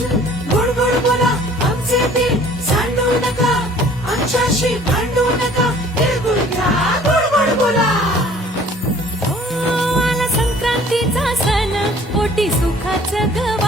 गोड गोड बोला आमचे ते सांडू नका, आमच्याशी भांडू नका, तिळगुळ घ्या गोड गोड बोला. आला संक्रांतीचा सण, पोटी सुखाचं गवा